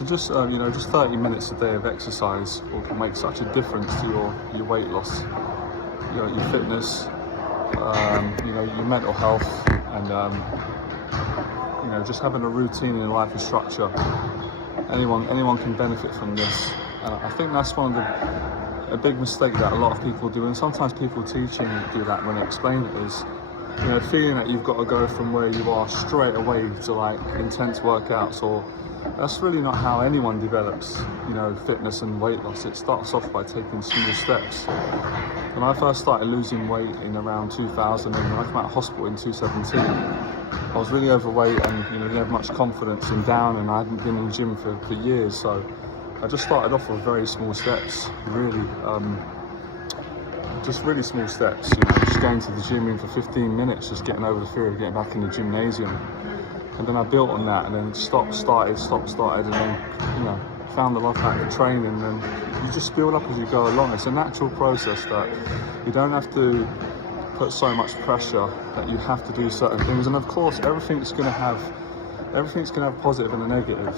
So just just 30 minutes a day of exercise will make such a difference to your weight loss, your fitness, your mental health, and just having a routine in life and structure. Anyone can benefit from this. I think that's a big mistake that a lot of people do, and sometimes people teaching do that when they explain it, is feeling that you've got to go from where you are straight away to like intense workouts. Or that's really not how anyone develops fitness and weight loss. It starts off by taking small steps. When I first started losing weight in around 2000, and I came out of hospital in 2017, I was really overweight and didn't have much confidence and down, and I hadn't been in the gym for years. So I just started off with very small steps, really small steps, just going to the gym in for 15 minutes, just getting over the fear of getting back in the gymnasium. And then I built on that, and then started, and then, found the love of training, and you just build up as you go along. It's a natural process that you don't have to put so much pressure that you have to do certain things. And of course, everything's going to have positive and a negative.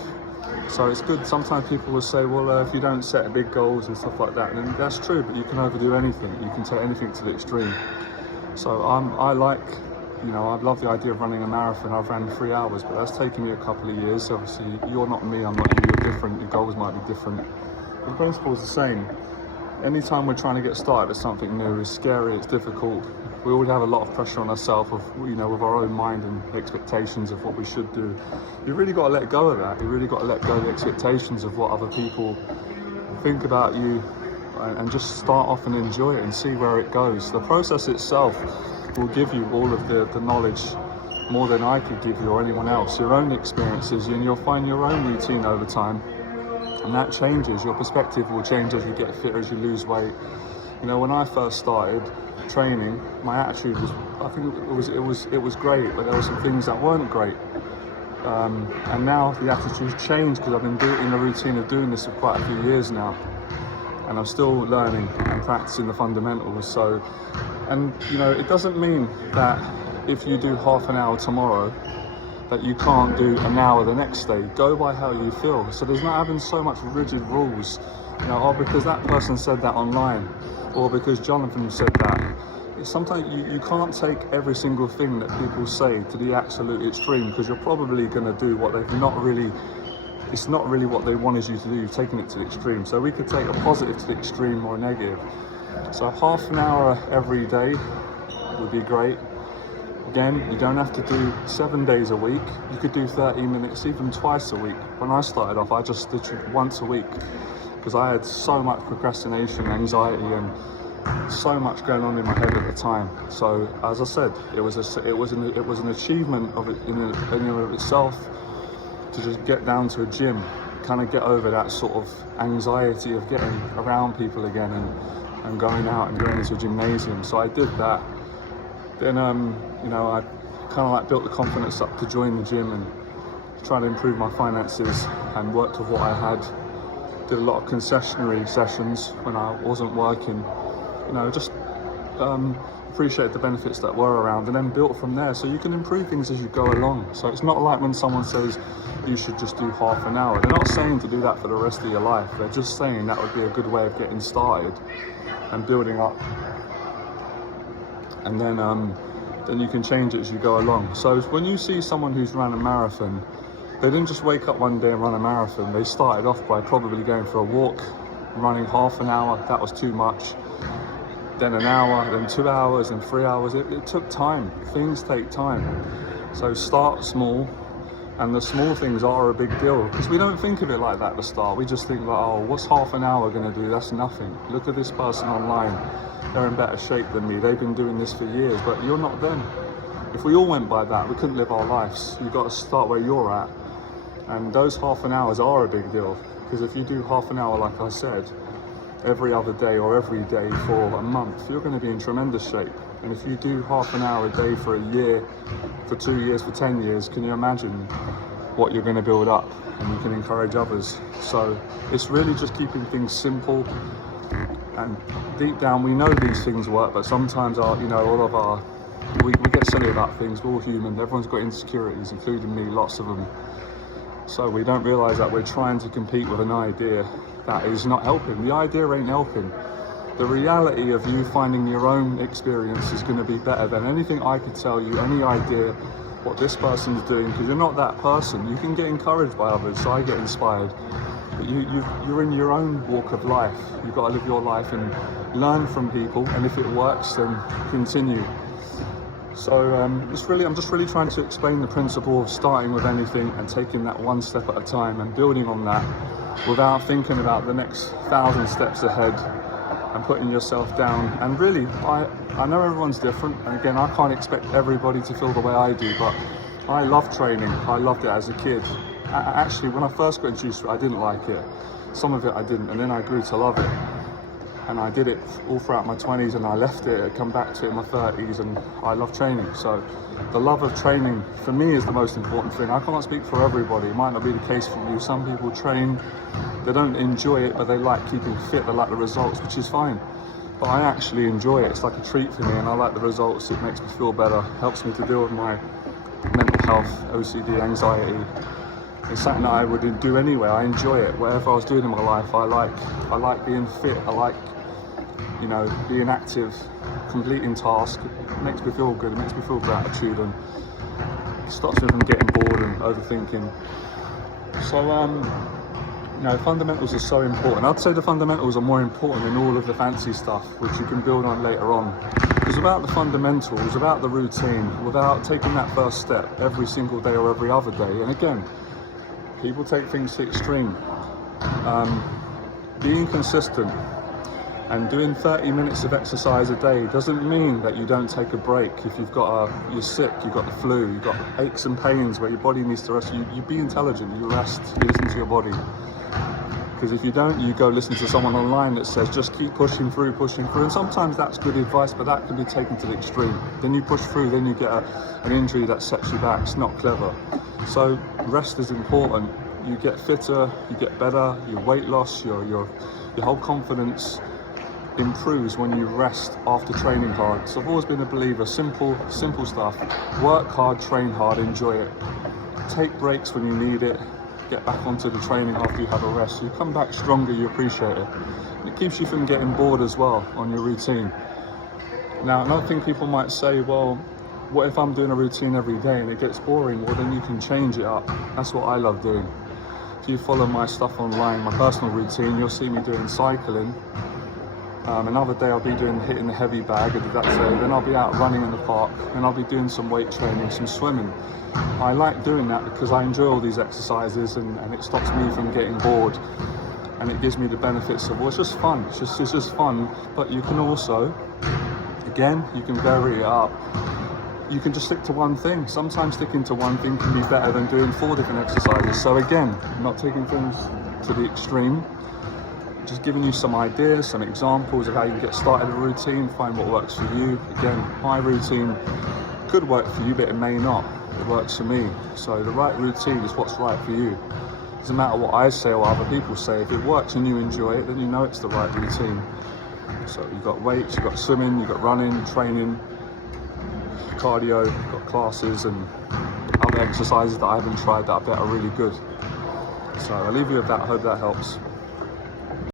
So it's good. Sometimes people will say, well, if you don't set big goals and stuff like that, and that's true, but you can overdo anything. You can take anything to the extreme. So I love the idea of running a marathon. I've ran 3 hours, but that's taken me a couple of years. Obviously, you're not me, I'm not you, you're different, your goals might be different. The principle is the same. Anytime we're trying to get started with something new, it's scary, it's difficult. We all have a lot of pressure on ourselves, with our own mind and expectations of what we should do. You really got to let go of that. You really got to let go of the expectations of what other people think about you, and just start off and enjoy it and see where it goes. The process itself will give you all of the knowledge, more than I could give you or anyone else, your own experiences, and you'll find your own routine over time, and that changes. Your perspective will change as you get fitter, as you lose weight. When I first started training, my attitude it was great, but there were some things that weren't great, and now the attitude's changed because I've been in a routine of doing this for quite a few years now, and I'm still learning and practicing the fundamentals. So, and it doesn't mean that if you do half an hour tomorrow that you can't do an hour the next day. Go by how you feel. So there's not having so much rigid rules, because that person said that online, or because Jonathan said that. Sometimes you can't take every single thing that people say to the absolute extreme, because you're probably going to do what it's not really what they wanted you to do. You've taken it to the extreme. So we could take a positive to the extreme or a negative. So half an hour every day would be great. Again, you don't have to do 7 days a week. You could do 30 minutes, even twice a week. When I started off, I just did it once a week because I had so much procrastination, anxiety, and so much going on in my head at the time. So, as I said, it was an achievement of it in and of itself to just get down to a gym, kind of get over that sort of anxiety of getting around people again and going out and going into a gymnasium. So I did that. Then I kind of built the confidence up to join the gym and try to improve my finances, and worked with what I had. Did a lot of concessionary sessions when I wasn't working. Just appreciate the benefits that were around, and then built from there. So you can improve things as you go along. So it's not like when someone says you should just do half an hour. They're not saying to do that for the rest of your life. They're just saying that would be a good way of getting started and building up. And then you can change it as you go along. So when you see someone who's run a marathon, they didn't just wake up one day and run a marathon. They started off by probably going for a walk, running half an hour. That was too much. Then an hour, then 2 hours, and 3 hours. It took time. Things take time. So start small, and the small things are a big deal, because we don't think of it like that at the start. We just think like, oh, what's half an hour going to do? That's nothing. Look at this person online. They're in better shape than me. They've been doing this for years, but you're not them. If we all went by that, we couldn't live our lives. You've got to start where you're at. And those half an hours are a big deal, because if you do half an hour, like I said, every other day or every day for a month, you're going to be in tremendous shape. And if you do half an hour a day for a year, for 2 years, for 10 years, can you imagine what you're going to build up? And you can encourage others. So it's really just keeping things simple. And deep down, we know these things work, but sometimes we get silly about things. We're all human. Everyone's got insecurities, including me, lots of them. So we don't realise that we're trying to compete with an idea that is not helping. The idea ain't helping. The reality of you finding your own experience is going to be better than anything I could tell you, any idea what this person's doing, because you're not that person. You can get encouraged by others, so I get inspired. But you're in your own walk of life. You've got to live your life and learn from people, and if it works, then continue. So I'm just really trying to explain the principle of starting with anything and taking that one step at a time and building on that without thinking about the next 1,000 steps ahead and putting yourself down. And really, I know everyone's different, and again, I can't expect everybody to feel the way I do, but I love training. I loved it as a kid. Actually, when I first got introduced to it, I didn't like it. Some of it I didn't, and then I grew to love it. And I did it all throughout my 20s, and I left it, I come back to it in my 30s, and I love training. So the love of training for me is the most important thing. I can't speak for everybody. It might not be the case for you. Some people train, they don't enjoy it, but they like keeping fit, they like the results, which is fine. But I actually enjoy it. It's like a treat for me, and I like the results. It makes me feel better, helps me to deal with my mental health, OCD, anxiety. It's something that I would do anyway. I enjoy it. Whatever I was doing in my life, I like being fit. I like, being active, completing tasks. It makes me feel good. It makes me feel gratitude, and it stops me from getting bored and overthinking. So, fundamentals are so important. I'd say the fundamentals are more important than all of the fancy stuff, which you can build on later on. Because without the fundamentals, without the routine, without taking that first step every single day or every other day, and again, people take things to the extreme. Being consistent and doing 30 minutes of exercise a day doesn't mean that you don't take a break. If you're sick, you've got the flu, you've got aches and pains where your body needs to rest, you be intelligent, you rest, you listen to your body. Because if you don't, you go listen to someone online that says just keep pushing through, and sometimes that's good advice, but that can be taken to the extreme. Then you push through, then you get an injury that sets you back. It's not clever. So rest is important. You get fitter, you get better, your weight loss, your whole confidence improves when you rest after training hard. So I've always been a believer, simple stuff. Work hard, train hard, enjoy it. Take breaks when you need it. Get back onto the training after you have a rest. You come back stronger, you appreciate it. It keeps you from getting bored as well on your routine. Now, another thing people might say, well, what if I'm doing a routine every day and it gets boring? Well, then you can change it up. That's what I love doing. If you follow my stuff online, my personal routine, you'll see me doing cycling. Another day I'll be hitting the heavy bag, I did that today. Then I'll be out running in the park, and I'll be doing some weight training, some swimming. I like doing that because I enjoy all these exercises, and it stops me from getting bored, and it gives me the benefits of, well, it's just fun. It's just fun. But you can also, again, you can vary it up. You can just stick to one thing. Sometimes sticking to one thing can be better than doing 4 different exercises. So again, not taking things to the extreme, just giving you some ideas, some examples of how you can get started a routine, find what works for you. Again, my routine could work for you, but it may not. It works for me. So the right routine is what's right for you. It doesn't matter what I say or what other people say. If it works and you enjoy it, then you know it's the right routine. So you've got weights, you've got swimming, you've got running, training, cardio, you've got classes and other exercises that I haven't tried that I bet are really good. So I'll leave you with that. I hope that helps.